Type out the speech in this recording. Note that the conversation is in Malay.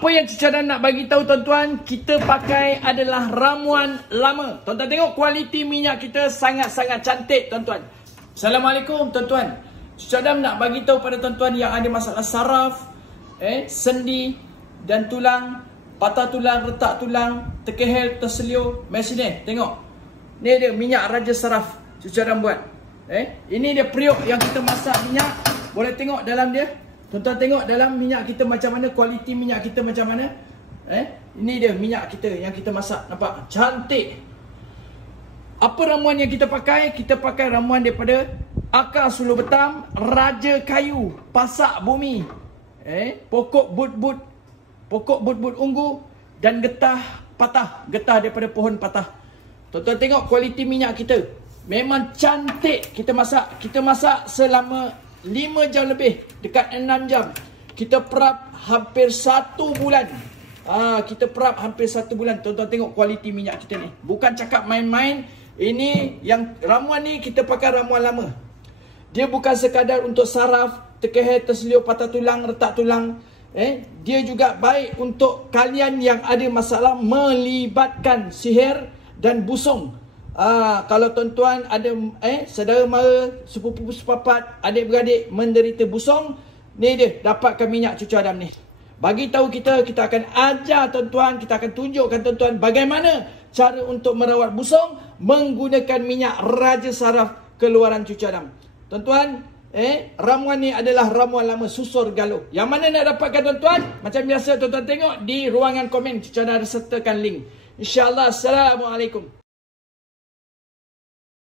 Apa yang Cica Adam nak bagi tahu tuan-tuan, kita pakai adalah ramuan lama. Tuan-tuan tengok kualiti minyak kita sangat-sangat cantik tuan-tuan. Assalamualaikum tuan-tuan. Cica Adam nak bagi tahu pada tuan-tuan yang ada masalah saraf, sendi dan tulang, patah tulang, retak tulang, terkehel, terselio, mesineh. Tengok. Ni dia minyak raja saraf Cica Adam buat. Ini dia periuk yang kita masak minyak. Boleh tengok dalam dia. Tuan-tuan tengok dalam minyak kita macam mana, kualiti minyak kita macam mana. Ini dia minyak kita yang kita masak. Nampak? Cantik. Apa ramuan yang kita pakai? Kita pakai ramuan daripada akar suluh betam, raja kayu, pasak bumi, pokok but-but unggu dan getah patah. Getah daripada pohon patah. Tuan-tuan tengok kualiti minyak kita. Memang cantik kita masak. Kita masak selama 5 jam lebih, dekat 6 jam. Kita perap hampir 1 bulan. Kita perap hampir 1 bulan. Tuan-tuan tengok kualiti minyak kita ni. Bukan cakap main-main. Ini yang ramuan ni kita pakai ramuan lama. Dia bukan sekadar untuk saraf, terkehel, terselio, patah tulang, retak tulang. Dia juga baik untuk kalian yang ada masalah melibatkan sihir dan busung. Kalau tuan-tuan ada saudara mara, sepupu sepapat, adik-beradik menderita busung, ni dia dapatkan minyak cucu Adam ni. Bagi tahu kita akan ajar tuan-tuan, kita akan tunjukkan tuan-tuan bagaimana cara untuk merawat busung menggunakan minyak raja saraf keluaran cucu Adam. Tuan-tuan, ramuan ni adalah ramuan lama susur galuh. Yang mana nak dapatkan tuan-tuan? Macam biasa tuan-tuan tengok di ruangan komen, cucu Adam ada sertakan link. InsyaAllah. Assalamualaikum.